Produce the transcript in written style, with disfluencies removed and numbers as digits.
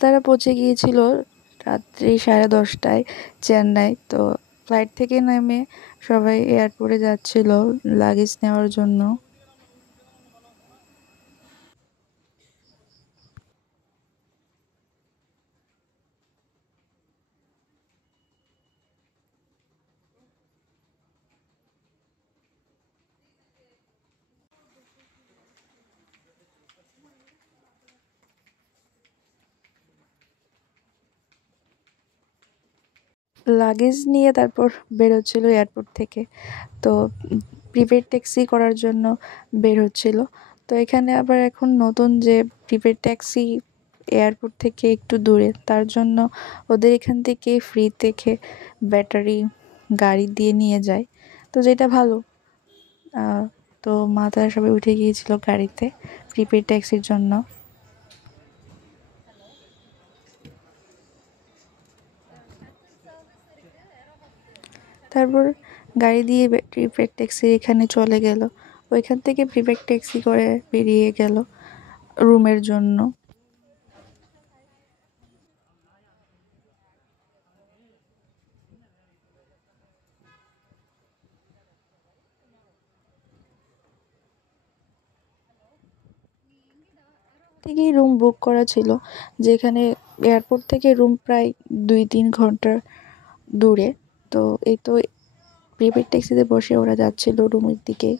তারা পৌঁছে গিয়েছিল রাত্রি 10:30টায় চেন্নাই। তো ফ্লাইট থেকে নেমে সবাই এয়ারপোর্টে যাচ্ছিল লাগেজ নেওয়ার জন্য। লাগেজ নিয়ে তারপর বেরোচ্ছিল এয়ারপোর্ট থেকে। তো প্রিপেড ট্যাক্সি করার জন্য বের হচ্ছিল। তো এখানে আবার এখন নতুন যে প্রিপেড ট্যাক্সি এয়ারপোর্ট থেকে একটু দূরে, তার জন্য ওদের এখান থেকে ফ্রি থেকে ব্যাটারি গাড়ি দিয়ে নিয়ে যায়, তো যেটা ভালো। তো তারা সবাই উঠে গিয়েছিল গাড়িতে প্রিপেড ট্যাক্সির জন্য। তারপর গাড়ি দিয়ে প্রিপেড ট্যাক্সি এখানে চলে গেল। ওইখান থেকে প্রিপেড ট্যাক্সি করে বেরিয়ে গেল রুমের জন্য। থেকেই রুম বুক করা ছিল, যেখানে এয়ারপোর্ট থেকে রুম প্রায় 2-3 ঘন্টার দূরে। তো এই তো প্রিপেড ট্যাক্সিতে বসে ওরা যাচ্ছিল রুমের দিকে।